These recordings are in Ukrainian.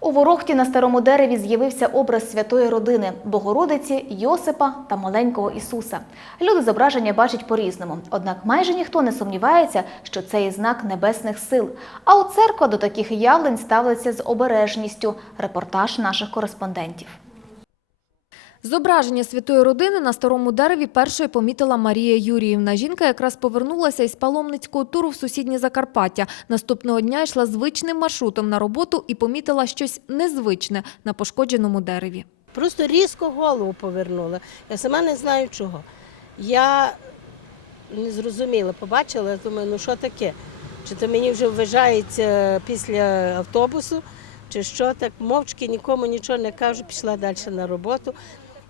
У Ворохті на старому дереві з'явився образ святої родини Богородиці, Йосипа та маленького Ісуса. Люди зображення бачать по-різному, однак майже ніхто не сумнівається, що це є знак небесних сил. А у церква до таких явлень ставиться з обережністю. Репортаж наших кореспондентів. Зображення святої родини на старому дереві першою помітила Марія Юріївна. Жінка якраз повернулася із паломницького туру в сусіднє Закарпаття. Наступного дня йшла звичним маршрутом на роботу і помітила щось незвичне на пошкодженому дереві. Просто різко голову повернула. Я сама не знаю чого. Я не зрозуміла, побачила, думаю, ну що таке? Чи то мені вже вважається після автобусу, чи що так, мовчки нікому нічого не кажу, пішла далі на роботу.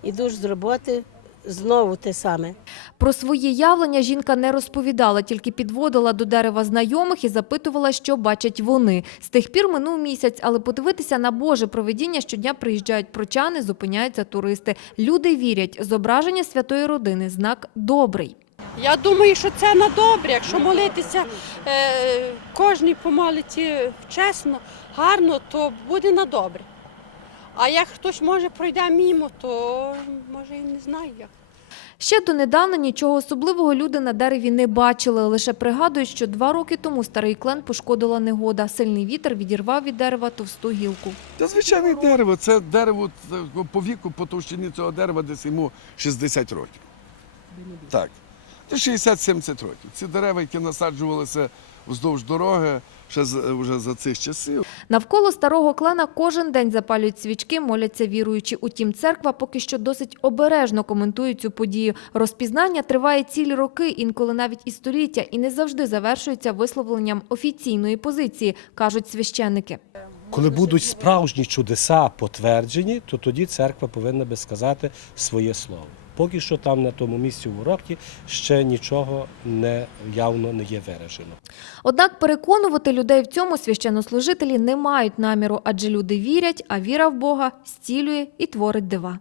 Іду з роботи, знову те саме. Про своє явлення жінка не розповідала, тільки підводила до дерева знайомих і запитувала, що бачать вони. З тих пір минув місяць, але подивитися на Боже проведіння щодня приїжджають прочани, зупиняються туристи. Люди вірять, зображення святої родини – знак добрий. Я думаю, що це на добре. Якщо молитися е, кожній помолиться чесно, гарно, то буде на добре. А як хтось може пройде мімо, то може і не знаю як. Ще донедавна нічого особливого люди на дереві не бачили, лише пригадують, що два роки тому старий клен пошкодила негода. Сильний вітер відірвав від дерева товсту гілку. Та звичайне дерево. Це дерево це, по віку, по товщині цього дерева десь йому 60 років. Так. Це 60-70 років. Ці дерева, які насаджувалися вздовж дороги ще з- вже за цих часів. Навколо старого клена кожен день запалюють свічки, моляться віруючі. Утім, церква поки що досить обережно коментує цю подію. Розпізнання триває цілі роки, інколи навіть і століття, і не завжди завершується висловленням офіційної позиції, кажуть священники. Коли будуть справжні чудеса потверджені, то тоді церква повинна би сказати своє слово. Поки що там на тому місці у Ворохті ще нічого не явно не є виражено. Однак переконувати людей в цьому священнослужителі не мають наміру, адже люди вірять, а віра в Бога зцілює і творить дива.